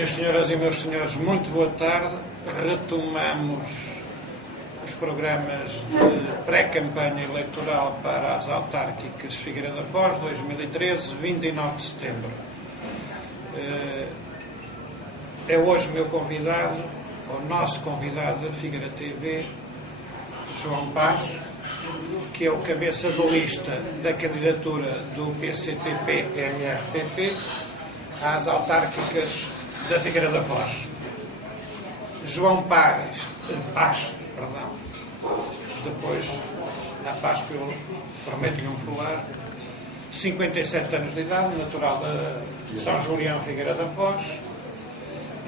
Minhas senhoras e meus senhores, muito boa tarde. Retomamos os programas de pré-campanha eleitoral para as autárquicas Figueira da Foz 2013, 29 de setembro. É hoje o meu convidado, o nosso convidado da Figueira TV, João Paz, que é o cabeça de lista da candidatura do PCTP-MRPP às autárquicas da Figueira da Foz. João Paz, depois na Paz que eu prometo-lhe um pular, 57 anos de idade, natural de São Julião, Figueira da Foz,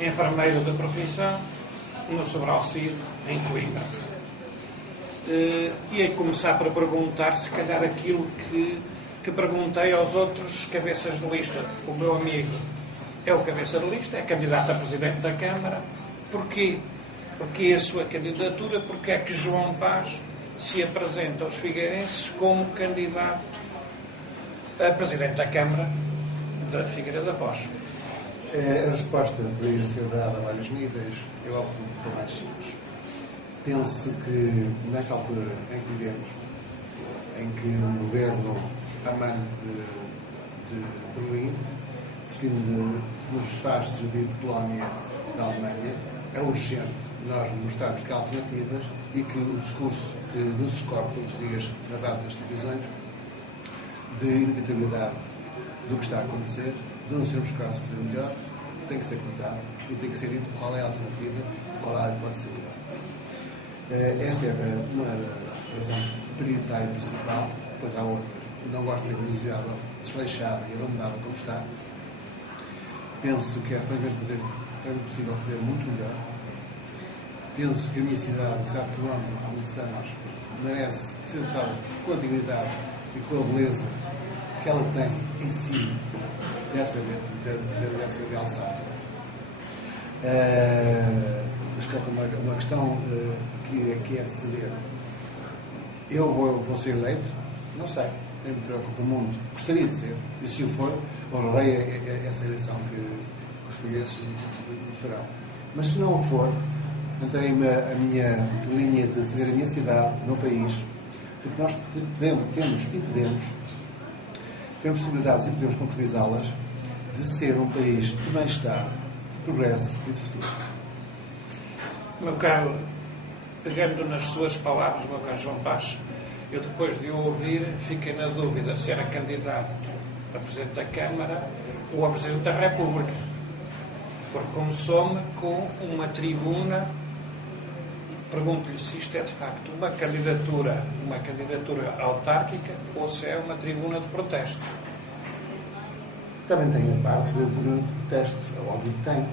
enfermeiro de profissão, no Sobral Cid, em Coimbra. Ia começar por perguntar, se calhar, aquilo que perguntei aos outros cabeças de lista. O meu amigo é o cabeça de lista, é candidato a presidente da Câmara. Porquê? Porque a sua candidatura, porque é que João Paz se apresenta aos figueirenses como candidato a presidente da Câmara da Figueira da Foz? A resposta poderia ser dada a vários níveis. Eu opto por mais simples. Penso que, nesta altura em que vivemos, em que o governo amante de Berlim nos faz servir de colónia da Alemanha, é urgente nós mostrarmos que há alternativas e que o discurso que nos escorre todos os dias na rádio das televisões de inevitabilidade do que está a acontecer, de não sermos capazes de fazer melhor, tem que ser contado e tem que ser dito qual é a alternativa, qual é a hipótese. Esta é uma razão prioritária e principal, depois há outra. Não gosto da publicidade desleixada e abandonada como está. Penso que é possível fazer muito melhor. Penso que a minha cidade, de 7 km, há muitos anos, merece ser tratada com a dignidade e com a beleza que ela tem em si, dessa realçada. Uma questão que é de saber. Eu vou ser eleito? Não sei. Nem me preocupa muito. Gostaria de ser. E se o for, honrarei essa eleição que os portugueses me farão. Mas se não o for, manterei-me a minha linha de defender a minha cidade, o meu país, porque nós temos possibilidades e podemos concretizá-las de ser um país de bem-estar, de progresso e de futuro. Meu caro, pegando nas suas palavras, meu caro João Paz, eu depois de o ouvir fiquei na dúvida se era candidato a Presidente da Câmara ou a Presidente da República, porque começou-me com uma tribuna. Pergunto-lhe se isto é de facto uma candidatura autárquica ou se é uma tribuna de protesto. Também tem a parte da tribuna de protesto, é óbvio que tem,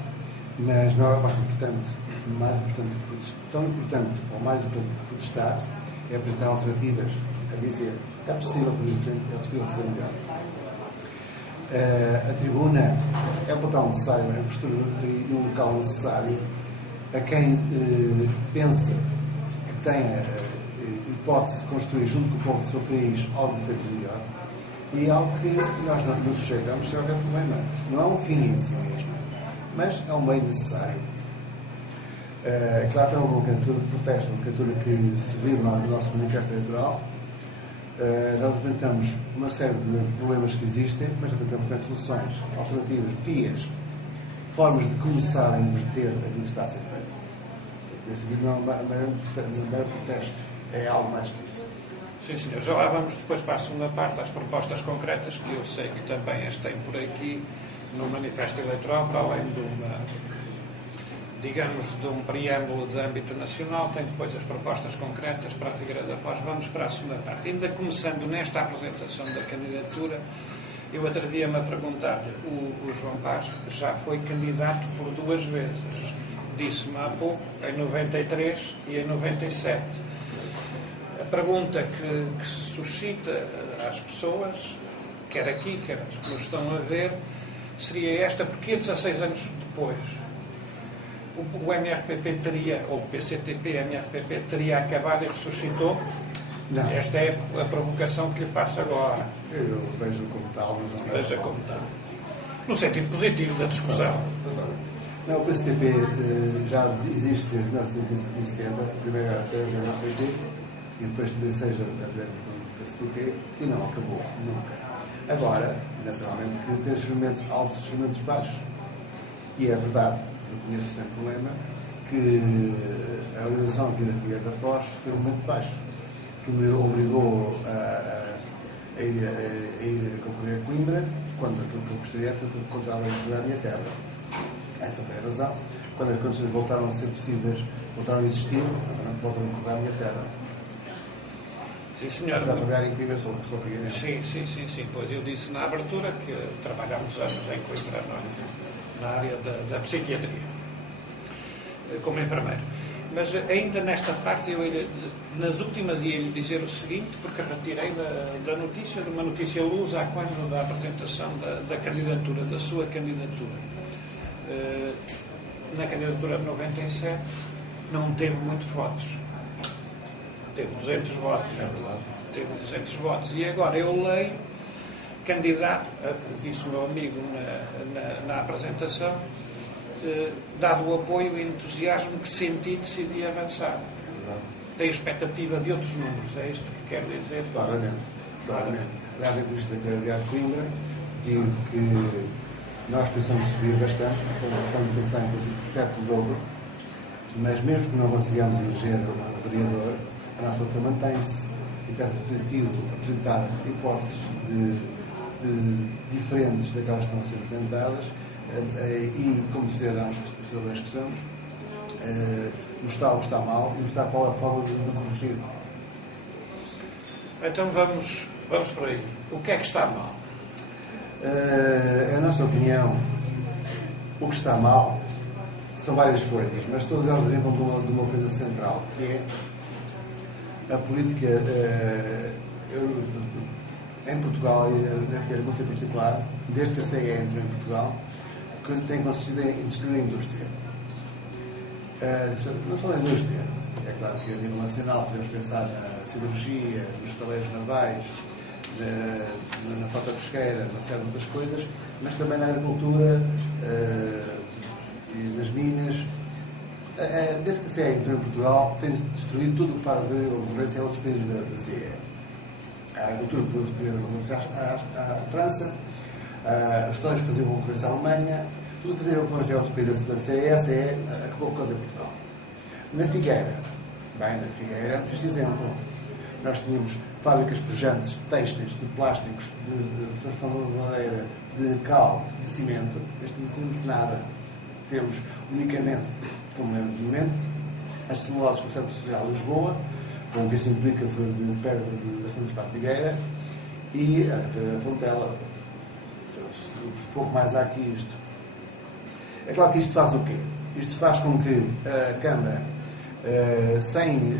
mas não é mais importante tão importante ou mais importante que protestar é apresentar alternativas, a dizer é possível fazer melhor. A tribuna é um papel necessário, é uma postura e um local necessário a quem pensa que tem a hipótese de construir junto com o povo do seu país algo feito melhor, e é algo que nós não sujeitamos a qualquer problema. Não é um fim em si mesmo, mas é um meio necessário. É claro que é uma candidatura de protesto, uma candidatura que se vive no nosso manifesto eleitoral. Nós apresentamos uma série de problemas que existem, mas apresentamos soluções, alternativas, vias, formas de começar a inverter aquilo que está a ser feito. Esse não é um mero protesto, é algo mais que isso. Sim, senhor. Já lá vamos depois para a segunda parte, às propostas concretas, que eu sei que também as tem por aqui no manifesto eleitoral, para além de um preâmbulo de âmbito nacional, tem depois as propostas concretas para a Figueira da Foz. Vamos para a segunda parte. Ainda começando nesta apresentação da candidatura, eu atrevia-me a perguntar-lhe, o João Paz já foi candidato por 2 vezes. Disse-me há pouco, em 93 e em 97. A pergunta que suscita às pessoas, quer aqui, quer as que nos estão a ver, seria esta: porque 16 anos depois o MRPP teria, ou o PCTP-MRPP teria acabado e ressuscitou? Não. Esta é a provocação que lhe faço agora. Eu vejo como tal, mas não veja como tal. No sentido positivo da discussão. Não, o PCTP já existe desde 1970, primeiro através do PCTP e depois de 16 através do PCTP e não acabou, nunca. Agora, naturalmente, que tem segmentos altos e segmentos baixos. E é verdade, reconheço sem problema, que a organização aqui da Figueira da Foz foi muito baixo, que me obrigou a ir concorrer a Coimbra, quando aquilo que eu gostaria era encontrar a minha terra. Essa foi a razão. Quando as condições voltaram a ser possíveis, voltaram a existir, agora voltam a encontrar a minha terra. Sim, senhor. Está a trabalhar em Coimbra, sou figueirense. Sim. Pois eu disse na abertura que trabalhamos anos em Coimbra, na área da psiquiatria, como enfermeiro. Mas ainda nesta parte, nas últimas ia lhe dizer o seguinte, porque retirei da notícia, de uma notícia lusa, há quando da apresentação da candidatura, da sua candidatura. Na candidatura de 97 não teve muitos votos. Teve 200 votos. Teve 200 votos. E agora eu leio candidato, disse o meu amigo na apresentação, dado o apoio e entusiasmo que senti, decidi avançar. Tenho expectativa de outros números, é isto que quer dizer? Claramente. Na entrevista da Claridade de Coimbra, digo que nós pensamos subir bastante, estamos a pensar em perto do dobro, mas mesmo que não consigamos eleger um vereador, a nossa luta mantém-se e está objetivo apresentar hipóteses diferentes daquelas que estão a ser apresentadas e, como cidadãos que somos, mostrar o que está mal e mostrar qual é a forma de corrigir. Então vamos por aí. O que é que está mal? A nossa opinião, o que está mal são várias coisas, mas todas elas vêm de uma coisa central, que é a política em Portugal e na Figueira em particular, desde que a CE entrou em Portugal, que tem consistido em destruir a indústria. Não só na indústria, é claro que a nível nacional podemos pensar na siderurgia, nos estaleiros navais, na frota pesqueira, uma série de outras coisas, mas também na agricultura e nas minas. Desde que a CE entrou em Portugal, tem destruído tudo o que para de concorrência a outros países da CE. A agricultura produzida à França, os estaleiros faziam concorrência à Alemanha, tudo que fazia concorrência a outros países da CE, a CE acabou com a Portugal. Na Figueira, fiz exemplo. Nós tínhamos fábricas pujantes, têxteis, de plásticos, de transformação de madeira, de cal, de cimento. Neste não temos nada. Temos unicamente, como lembro de momento, as celuloses com o Centro Social de Lisboa, com o que isso implica de perda de bastantes para a Figueira, e a Fontela. Pouco mais há que isto. É claro que isto faz o quê? Isto faz com que a Câmara, sem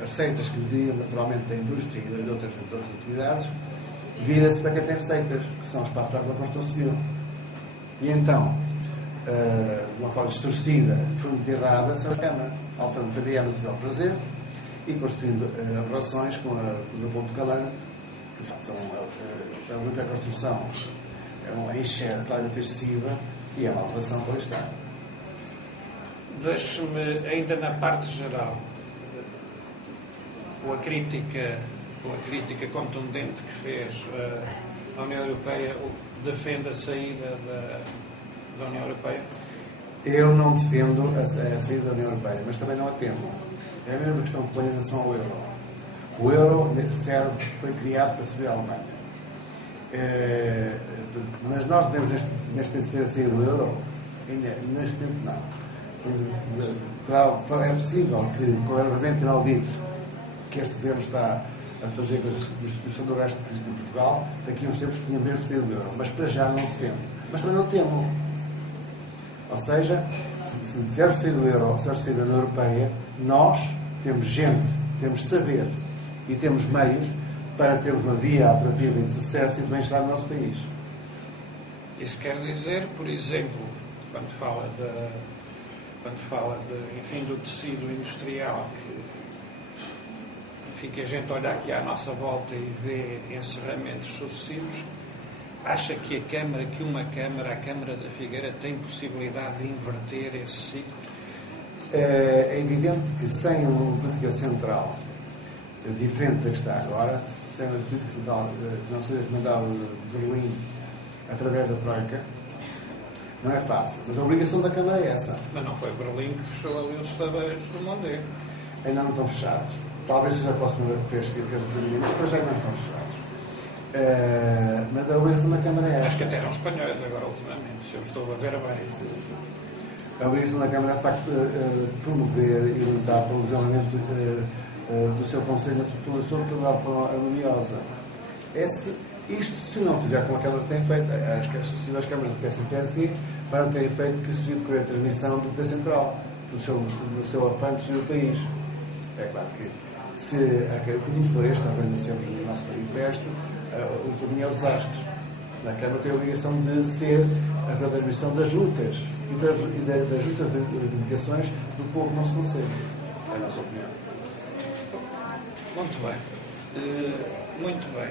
receitas que lhe dão naturalmente da indústria e de outras atividades, vira-se para quem tem receitas, que são os espaços para a construção civil. E então, de uma forma distorcida, muito errada, são a Câmara, alterando o PDM do prazer e construindo relações com o ponto calante, que são a construção, é uma enchente claramente excessiva e é uma alteração para o Estado. Deixe-me, ainda na parte geral, com a crítica contundente que fez a União Europeia, defende a saída da União Europeia? Eu não defendo a saída da União Europeia, mas também não a temo. É a mesma questão que põe em relação ao euro. O euro foi criado para servir a Alemanha. Mas nós devemos, neste momento, ter a saída do euro? Ainda, neste momento, não. É possível que, com o argumento inaudito que este governo está a fazer com a instituição do resto de Portugal, daqui a uns tempos tinha mesmo saído do euro. Mas para já não defendo. Mas também não temo. Ou seja, se tivermos saído do euro, se tivermos saído da União Europeia, nós temos gente, temos saber e temos meios para termos uma via alternativa de sucesso e de bem-estar no nosso país. Isso quer dizer, por exemplo, quando fala enfim, do tecido industrial, que a gente olha aqui à nossa volta e vê encerramentos sucessivos, acha que uma Câmara, a Câmara da Figueira, tem possibilidade de inverter esse ciclo? É evidente que sem uma política central diferente da que está agora, sem uma política central que não seja comandada de Berlim através da Troika, não é fácil. Mas a obrigação da Câmara é essa. Mas não foi Berlim que fechou ali os estadeiros do Mondego. Ainda não estão fechados. Talvez seja a próxima vez que eles terminem, mas para já ainda não estão fechados. Mas a obrigação da Câmara é essa. Acho que até eram espanhóis agora, ultimamente, se eu estou a ver bem. Sim, sim. A obrigação da Câmara é, de facto, promover e lutar pelo desenvolvimento do seu Conselho na estrutura, sobretudo de forma harmoniosa. Isto, se não fizer como a Câmara tem feito, acho que as sucessivas câmaras do PS e PSD para ter feito que se decorrer a transmissão do poder central, do seu afã de subir o país. É claro que, se o caminho for este, também sempre no nosso manifesto, o caminho é o desastre. A Câmara tem a obrigação de ser a transmissão das lutas e das justas reivindicações do povo do nosso Conselho. É a nossa opinião. Muito bem. Muito bem.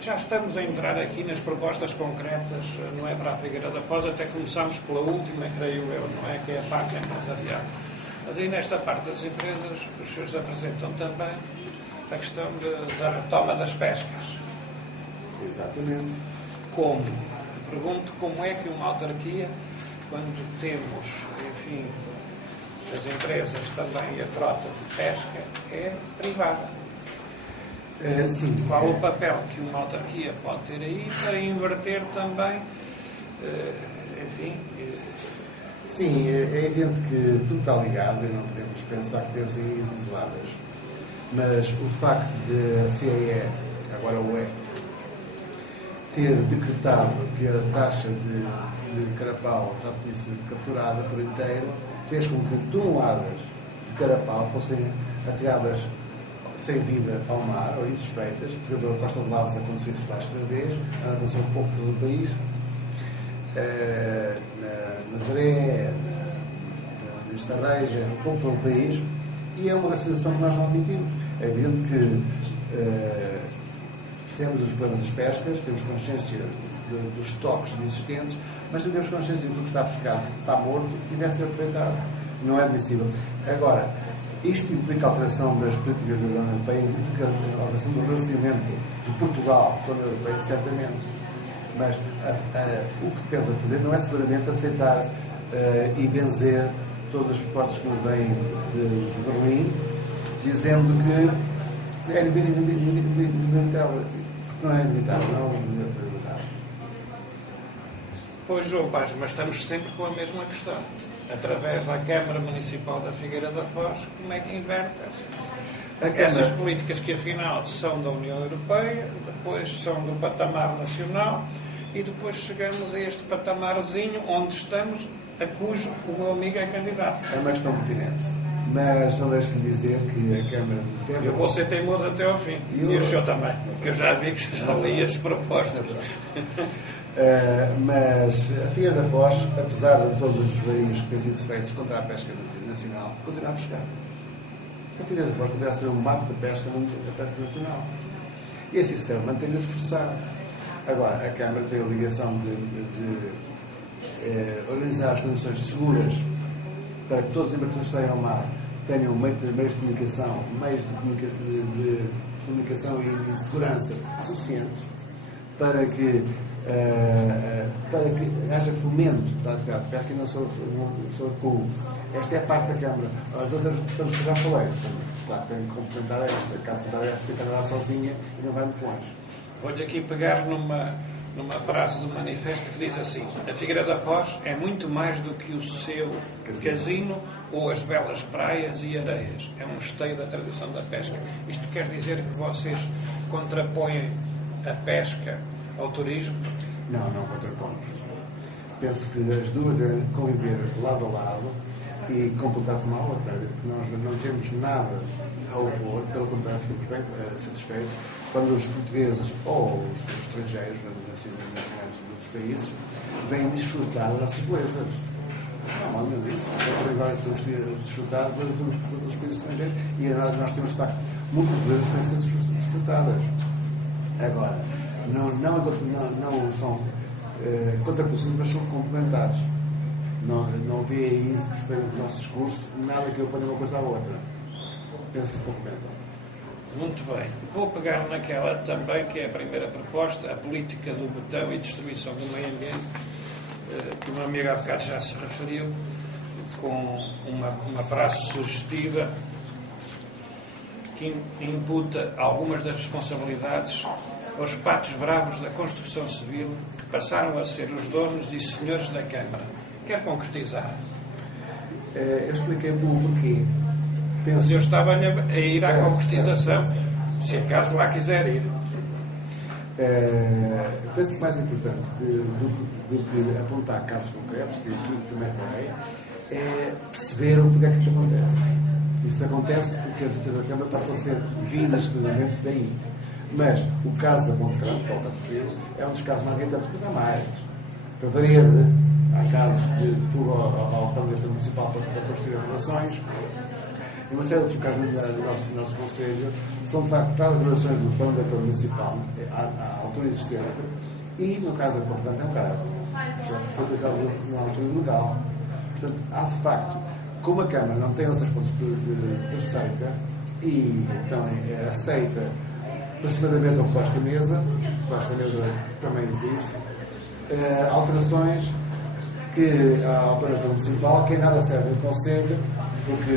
Já estamos a entrar aqui nas propostas concretas, não é, para a Figueira da Foz, até começamos pela última, creio eu, não é, que é a parte empresarial. Mas aí nesta parte das empresas, os senhores apresentam também a questão da retoma das pescas. Exatamente. Como? Pergunto como é que uma autarquia, quando temos, enfim, as empresas também e a frota de pesca, é privada. Sim. Qual o papel que uma autarquia pode ter aí para inverter também, enfim... Sim, é evidente que tudo está ligado e não podemos pensar que temos ilhas isoladas. Mas o facto de a CEE, agora o UE, ter decretado que a taxa de carapau já tinha sido capturada por inteiro, fez com que toneladas de carapau fossem atiradas sem vida ao mar, ou insuspeitas. Por exemplo, a Costa de Lavras aconteceu isso mais uma vez, aconteceu um pouco pelo país, na Nazaré, na Estarreja, um pouco pelo país, e é uma situação que nós não admitimos. É evidente que temos os problemas das pescas, temos consciência dos estoques existentes, mas também temos consciência do que está pescado, está morto e deve ser aproveitado. Não é admissível. Agora, isto implica a alteração das políticas da União Europeia, implica a alteração do relacionamento de Portugal com a União Europeia, certamente. Mas o que temos a fazer não é seguramente aceitar e benzer todas as propostas que nos vêm de Berlim, dizendo que é inevitável. Não é inevitável, não é inevitável. Pois, João Paz, mas estamos sempre com a mesma questão. Através da Câmara Municipal da Figueira da Foz, como é que inverte-se? Essas políticas que, afinal, são da União Europeia, depois são do patamar nacional e depois chegamos a este patamarzinho onde estamos, a cujo o meu amigo é candidato. É uma questão pertinente. Mas não deixe de dizer que a Câmara de Câmara... Eu vou ser teimoso até ao fim. E o senhor também, porque eu já vi que já li as propostas. Mas a Figueira da Foz, apesar de todos os desvarios que têm sido feitos contra a pesca nacional, continua a pescar. A Figueira da Foz poderá ser um marco de pesca da pesca nacional. E esse sistema mantém-se reforçado. Agora, a Câmara tem a obrigação de organizar as condições seguras para que todas as embarcações que saem ao mar tenham meios de comunicação, de comunicação e de segurança suficientes para que haja fomento da atividade de pesca e não só de pulo. Esta é a parte da Câmara. As outras, portanto, já falei. Claro, tem que complementar esta. Caso contrário, esta fica lá sozinha e não vai muito longe. Vou-lhe aqui pegar numa frase do manifesto que diz assim: a Figueira da Foz é muito mais do que o seu casino ou as belas praias e areias. É um esteio da tradição da pesca. Isto quer dizer que vocês contrapõem a pesca ao turismo? Não contrapomos. Penso que as duas devem conviver lado a lado e completar-se uma à outra. Nós não temos nada a opor, pelo contrário, ficamos bem satisfeitos quando os portugueses ou os estrangeiros, nacionais de outros países, vêm desfrutar das nossas belezas. Não, não é isso. Agora estamos a desfrutar dos países estrangeiros e nós temos, de facto, muitas belezas que têm sido desfrutadas. Agora, não são contraproducentes, mas são complementares. Não vê aí, no nosso discurso, nada que eu ponha uma coisa à outra. Penso que complementam. Muito bem. Vou pegar naquela também, que é a primeira proposta, a política do botão e destruição do meio ambiente, que o meu amigo há bocado já se referiu, com uma frase sugestiva que imputa algumas das responsabilidades aos patos bravos da construção civil, que passaram a ser os donos e senhores da Câmara. Quer concretizar? Eu expliquei-me o porquê. Eu estava a ir à concretização, se acaso lá quiser ir. Penso que mais importante do que apontar casos concretos, que eu também farei, é perceber o porquê é que isso acontece. Isso acontece porque as visitas da Câmara passam a ser vindas exclusivamente daí. Mas o caso da Ponte Grande, que é é um dos casos mais gritantes, mas há mais. Da Varede, há casos de fuga ao plano municipal para construir relações. E uma série de casos do nosso Conselho são, de facto, para as relações do plano diretor municipal, à altura existente, e, no caso da Ponte Grande, é um caso. Foi utilizado numa altura legal. Portanto, há, de facto, como a Câmara não tem outras fontes de receita, e então aceita por cima da mesa ou por baixo da mesa também existe, alterações que ao plano municipal, que em nada serve o Conselho, porque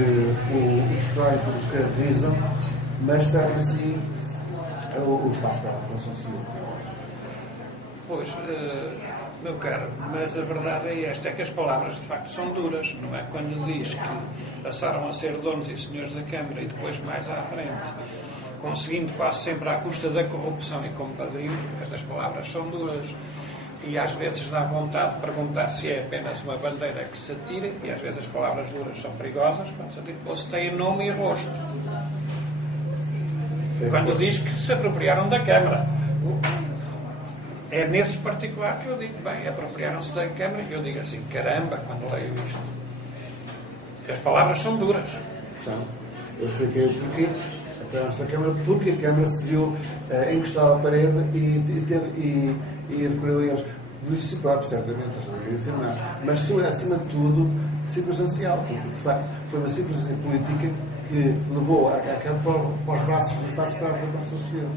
o destrói, porque os caracterizam, mas serve assim o espaço para a população civil. Pois, meu caro, mas a verdade é esta, é que as palavras de facto são duras, não é? Quando diz que passaram a ser donos e senhores da Câmara e depois mais à frente, conseguindo quase sempre à custa da corrupção e compadrio, estas palavras são duras. E às vezes dá vontade de perguntar se é apenas uma bandeira que se atira, e às vezes as palavras duras são perigosas, quando se atira, ou se têm nome e rosto. Quando diz que se apropriaram da Câmara. É nesse particular que eu digo, bem, apropriaram-se da Câmara, e eu digo assim, caramba, quando leio isto. As palavras são duras. São. Eu expliquei o porquê. Apropriaram-se da Câmara, porque a Câmara se viu encostada à parede e recorreu a eles. O benefício próprio, certamente, mas foi, acima de tudo, circunstancial, porque, de facto, foi uma circunstância política que levou para os braços dos passos para a Revolução Civil.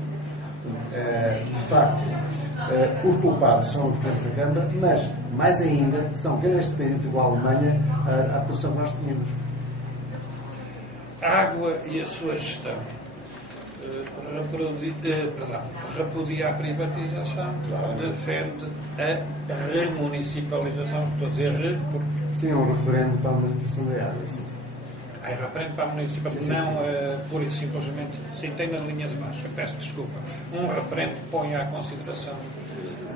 De facto, os culpados são os presidentes da Câmara, mas, mais ainda, são quem é dependente da Alemanha a posição que nós tínhamos. A água e a sua gestão. Repudia a privatização, defende a remunicipalização, estou a dizer porque... Sim, um referendo para a municipalização da água, sim. É referendo para a municipalização, não pura e simplesmente, sim, tem na linha de baixo, peço desculpa. Um referendo põe à consideração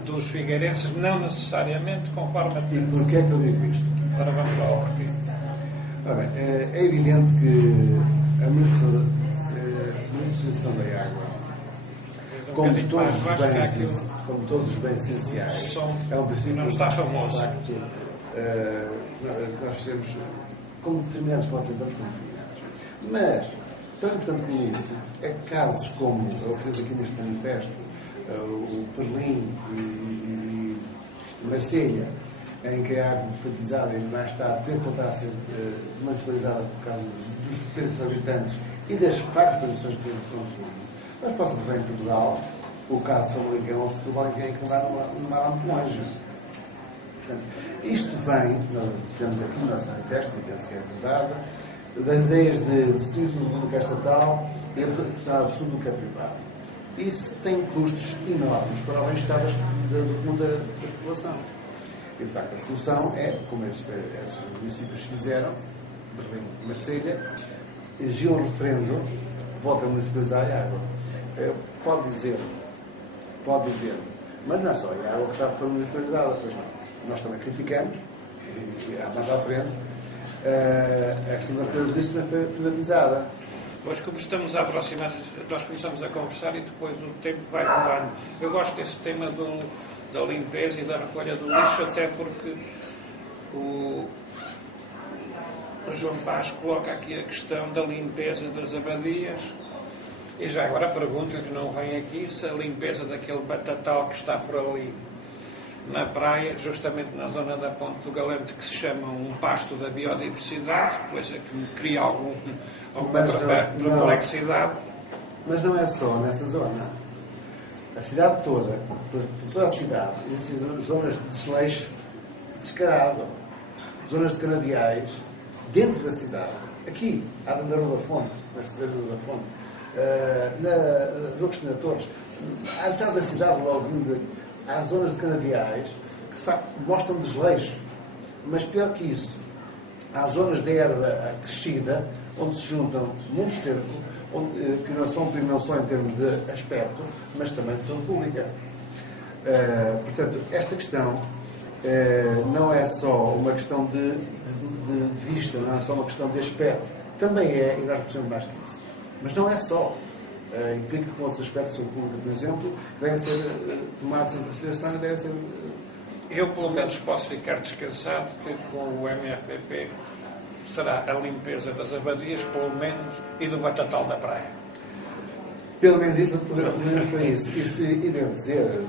dos figueirenses, não necessariamente conforme a... E porquê é que eu digo isto? Agora vamos lá ao porquê. Ora bem, é evidente que a municipalização da água, como todos os bens essenciais, é um princípio não está famoso. De facto, nós fizemos como determinados para tentamos como determinados. Mas, tão importante como isso, é casos como eu apresento aqui neste manifesto, o Perlim e Marselha, em que a água privatizada e mais tarde ter voltado a ser municipalizada por causa dos preços habitantes e das várias posições de consumo. Mas posso dizer em Portugal, o caso de São Maligão, se o Maligão que não vai lá muito longe. Portanto, isto vem, nós temos aqui no nosso manifesto, e penso que é verdade, das ideias de destruir o que é estatal e a absurdo do que é privado. Isso tem custos enormes para o bem-estar da população. E, de facto, a solução é, como esses municípios fizeram, Berlim e Marselha, exigiam um referendo, volta a municipalizar a água. Pode dizer, mas não é só a água que foi municipalizada, pois não. Nós também criticamos, e mais à frente, a questão da priorização foi privatizada. Pois, como estamos a aproximar, nós começamos a conversar e depois o tempo vai voando. Eu gosto desse tema da limpeza e da recolha do lixo, até porque o João Paz coloca aqui a questão da limpeza das abadias E já agora pergunto-lhe, que não vem aqui, se a limpeza daquele batatal que está por ali na praia, justamente na zona da Ponte do Galante, que se chama um pasto da biodiversidade, coisa que me cria alguma perplexidade. Mas não é só nessa zona. A cidade toda, toda a cidade, existem zonas de desleixo descarado, zonas de canaviais dentro da cidade. Aqui, na Rua da Fonte, na cidade da Rua da Fonte, no Cristina Torres, à entrada da cidade, logo há zonas de canaviais que de facto mostram desleixo. Mas pior que isso, há zonas de erva crescida onde se juntam muitos termos que não só em termos de aspecto, mas também de saúde pública. Portanto, esta questão não é só uma questão de vista, não é só uma questão de aspecto. Também é, e nós precisamos mais que isso. Mas não é só. Implica que outros aspectos de saúde pública, por exemplo, devem ser tomados em consideração e devem ser... Eu, pelo menos, posso ficar descansado que com o MRPP será a limpeza das abadias, pelo menos, e do batatal da praia. Pelo menos isso, pelo menos para isso. E devo dizer,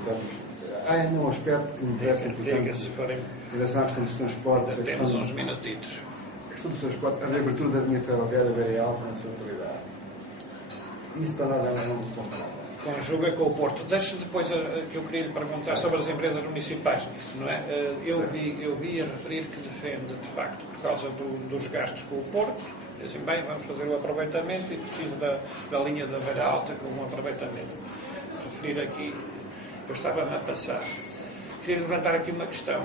há ainda um aspecto que me parece importante em relação à questão dos transportes. Temos uns minutitos. A questão dos transportes, a reabertura da linha ferroviária da Beira Alta na sua autoridade. Isso para nós é um muito comparável. Conjuga com o Porto. Deixe depois que eu queria lhe perguntar sobre as empresas municipais. Não é? Eu vi a referir que defende, de facto, por causa dos gastos com o Porto, dizem, bem, vamos fazer o aproveitamento e preciso da linha da Beira Alta com um aproveitamento. Referir aqui, eu estava-me a passar. Queria levantar aqui uma questão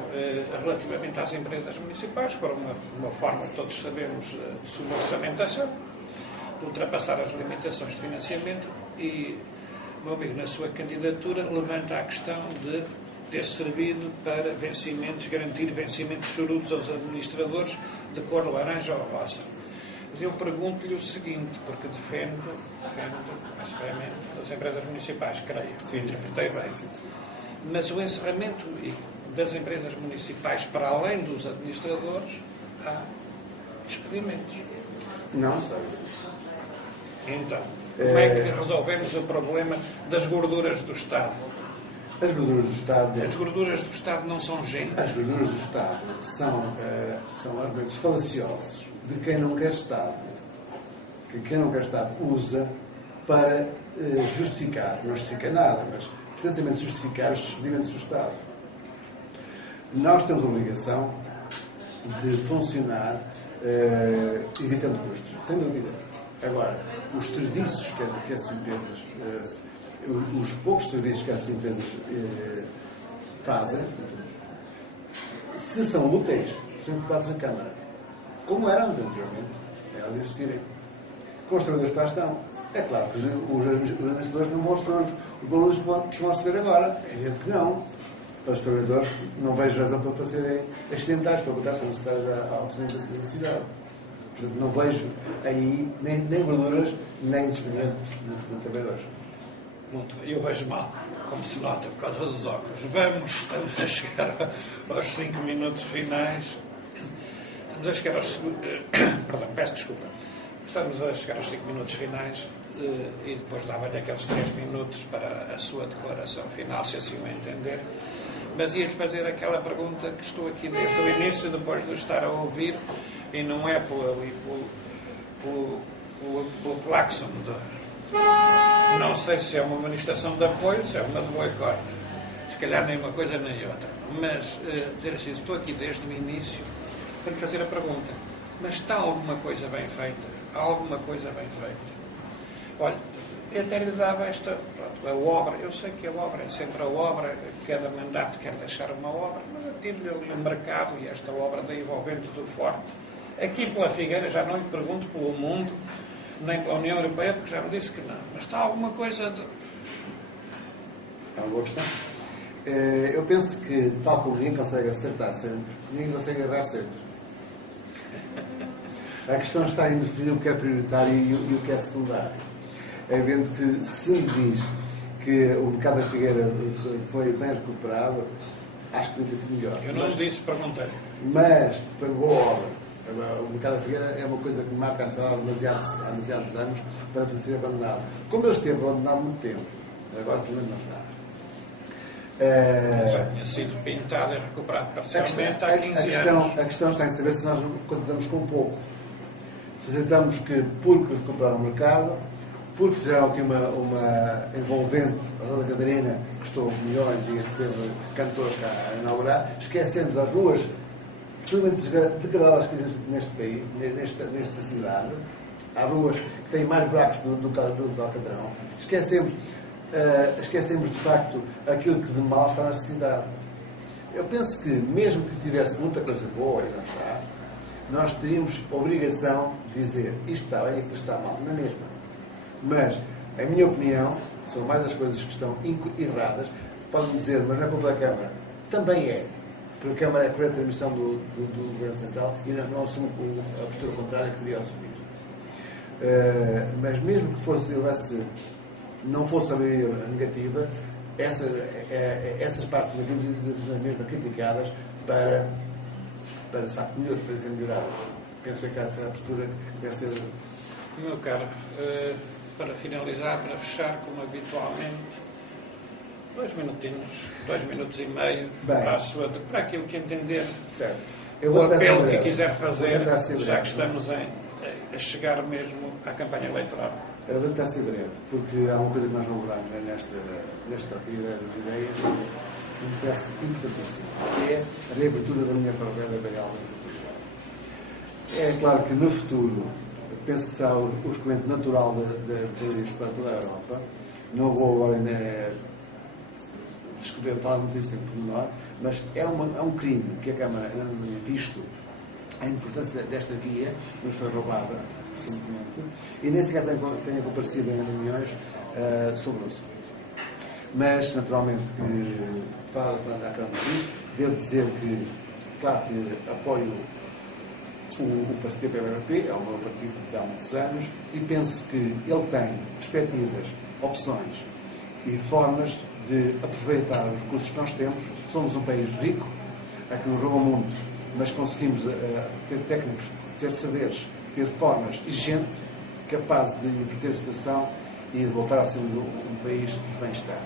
relativamente às empresas municipais, por uma forma que todos sabemos de sua orçamentação, de ultrapassar as limitações de financiamento e, meu amigo, na sua candidatura levanta a questão de ter servido para garantir vencimentos chorudos aos administradores de cor laranja ou rosa. Mas eu pergunto-lhe o seguinte, porque defendo necessariamente as empresas municipais, creio, interpretei bem. Mas o encerramento das empresas municipais, para além dos administradores, há despedimentos. Não sei. Então, como é que resolvemos o problema das gorduras do Estado? As gorduras do Estado... As gorduras do Estado não são gente. As gorduras do Estado são argumentos falaciosos de quem não quer Estado. Que quem não quer Estado usa para justificar, não justifica nada, mas precisamente justificar os despedimentos do Estado. Nós temos a obrigação de funcionar evitando custos, sem dúvida. Agora, os serviços que essas empresas, os poucos serviços que essas empresas fazem, se são úteis, são imputados na Câmara. Como eram anteriormente, elas existirem. Com os trabalhadores que lá estão. É claro que os administradores não vão receber os valores que vão receber agora. É evidente que não. Os trabalhadores não vejo razão para serem acidentais, para botar-se necessários ao orçamento da cidade. Portanto, não vejo aí nem gorduras, nem despedimento de trabalhadores. Muito, eu vejo mal, como se nota por causa dos óculos. Estamos a chegar aos 5 minutos finais. Estamos a chegar aos... Perdão, peço desculpa. Estamos a chegar aos 5 minutos finais e depois dava-lhe aqueles 3 minutos para a sua declaração final, se assim o entender. Mas ia-lhe fazer aquela pergunta que estou aqui desde o início, depois de estar a ouvir, e não é pelo claxon. Não sei se é uma manifestação de apoio, se é uma de boicote. Se calhar nem uma coisa nem outra. Mas dizer assim, estou aqui desde o início para lhe fazer a pergunta. Mas está alguma coisa bem feita? Há alguma coisa bem feita? Olha, eu até lhe dava esta... Pronto, a obra, eu sei que a obra é sempre a obra, cada mandato quer deixar uma obra, mas eu tive-lhe o mercado e esta obra da envolvente do Forte. Aqui pela Figueira, já não lhe pergunto pelo mundo, nem pela União Europeia, porque já me disse que não. Mas está alguma coisa de... É uma boa questão. Eu penso que, tal como ninguém consegue acertar sempre, ninguém consegue errar sempre. A questão está em definir o que é prioritário e o que é secundário. É evidente que se me diz que o mercado da Figueira foi bem recuperado, acho que podia ter sido melhor. Eu não disse, perguntei. Mas, para boa obra, O mercado da Figueira é uma coisa que me marca a cidade há demasiados anos para ter sido abandonado. Como ele esteve abandonado há muito tempo, agora pelo menos não está. Já tinha sido pintado e recuperado parcialmente há 15 anos. A questão está em saber se nós continuamos com pouco. Se aceitamos que, porque recuperaram o mercado, porque fizeram aqui uma envolvente, a Dona Catarina, que custou milhões e teve cantores cá a inaugurar, esquecemos as ruas absolutamente degradadas que existem neste país, nesta cidade. Há ruas que têm mais buracos do Alcatrão. Esquecemos de facto aquilo que de mal está na cidade. Eu penso que, mesmo que tivesse muita coisa boa e não está, nós teríamos obrigação de dizer isto está bem e isto está mal, na mesma. Mas, em minha opinião, são mais as coisas que estão erradas. Podem dizer, mas não é culpa da Câmara. Também é. Porque a Câmara é a correta emissão do Governo Central e não assume a postura contrária que devia assumir. Mas mesmo que não fosse a maioria negativa, essas partes negativas são mesmo criticadas para de facto serem melhoradas. Penso que essa é a postura que deve ser. Meu caro, para finalizar, para fechar, como habitualmente, 2 minutinhos, 2 minutos e meio, para aquilo que entender, certo. O apelo que quiser fazer, já que estamos a chegar mesmo à campanha eleitoral. Eu vou tentar ser breve, porque há uma coisa que nós não abordámos nesta partida de ideias, que me parece importantíssimo, que é a reabertura da linha ferroviária da Beira Alta. É claro que no futuro, penso que será o escoamento natural da ferrovias para toda a Europa. Não vou agora falar muito disso em pormenor, mas é um crime que a Câmara, visto a importância desta via, nos foi roubada recentemente, e nem sequer tenha comparecido em reuniões sobre o assunto. Mas, naturalmente, que fala da Câmara diz, devo dizer que, claro que apoio o PST-PMP, é o meu partido de há muitos anos, e penso que ele tem perspectivas, opções e formas de aproveitar os recursos que nós temos. Somos um país rico, que nos rouba muito, mas conseguimos ter técnicos, ter saberes, ter formas e gente capaz de inverter a situação e de voltar a ser um país de bem-estar.